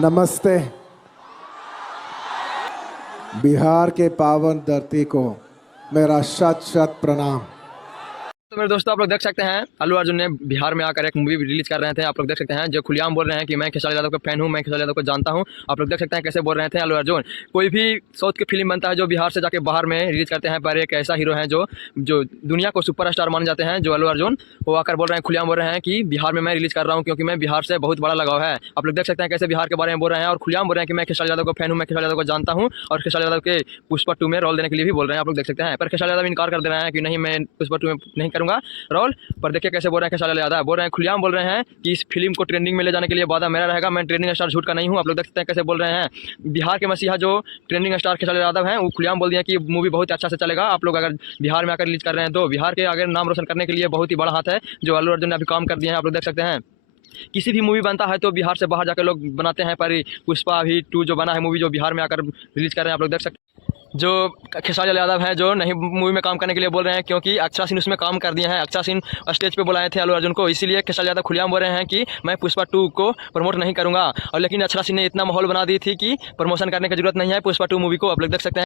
नमस्ते। बिहार के पावन धरती को मेरा शत शत प्रणाम। तो मेरे दोस्तों, आप लोग देख सकते हैं अल्लू अर्जुन ने बिहार में आकर एक मूवी रिलीज कर रहे थे। आप लोग देख सकते हैं जो खुलेआम बोल रहे हैं कि मैं खेसारी यादव का फैन हूं, मैं खेसारी यादव को जानता हूं। आप लोग देख सकते हैं कैसे बोल रहे थे अल्लू अर्जुन। कोई भी साउथ की फिल्म बनता है जो बिहार से जाके बाहर में रिलीज करते हैं, पर एक ऐसा हीरो है जो जो दुनिया को सुपरस्टार माने जाते हैं, जो अल्लू अर्जुन, वो आकर बोल रहे हैं, खुलेआम बोल रहे हैं कि बिहार में मैं रिलीज कर रहा हूँ क्योंकि मैं बिहार से बहुत बड़ा लगाव है। आप लोग देख सकते हैं कैसे बिहार के बारे में बोल रहे हैं और खुलेआम बोल रहे हैं कि मैं खेसारी यादव का फैन हूँ, मैं खेसारी यादव को जानता हूँ और खेसारी यादव के पुष्पा 2 में रोल देने के लिए भी बोल रहे हैं। आप लोग देख सकते हैं, पर खेसारी यादव इनकार कर दे रहे हैं कि नहीं, मैं पुष्पा 2 में नहीं करूंगा रोल। पर देखिए कैसे बोल रहे हैं खेसारी लाल यादव, बोल रहे हैं, खुलेआम बोल रहे हैं कि इस फिल्म को ट्रेंडिंग में ले जाने के लिए वादा मेरा रहेगा, मैं ट्रेंडिंग स्टार झूठ का नहीं हूँ। आप लोग देख सकते हैं कैसे बोल रहे हैं। बिहार के मसीहा जो ट्रेंडिंग स्टार खेसारी लाल यादव हैं, वो खुलेआम बोल दिया कि मूवी बहुत अच्छा से चलेगा। आप लोग अगर बिहार में आकर रिलीज कर रहे हैं तो बिहार के अगर नाम रोशन करने के लिए बहुत ही बड़ा हाथ है जो अल्लू अर्जुन ने अभी काम कर दिया है। आप लोग देख सकते हैं किसी भी मूवी बनता है तो बिहार से बाहर जाकर लोग बनाते हैं, पर पुष्पा अभी 2 जो बना है मूवी, जो बिहार में आकर रिलीज कर रहे हैं। आप लोग देख सकते हैं जो खेसारी लाल यादव हैं जो नहीं मूवी में काम करने के लिए बोल रहे हैं क्योंकि अक्षरा सिंह उसमें काम कर दिए हैं। अक्षरा सिंह स्टेज पे बुलाए थे अल्लू अर्जुन को, इसीलिए खेसारी यादव खुलेआम बोल रहे हैं कि मैं पुष्पा 2 को प्रमोट नहीं करूंगा। और लेकिन अक्षरा सिंह ने इतना माहौल बना दी थी कि प्रमोशन करने की जरूरत नहीं है पुष्पा 2 मूवी को। आप लोग देख सकते हैं।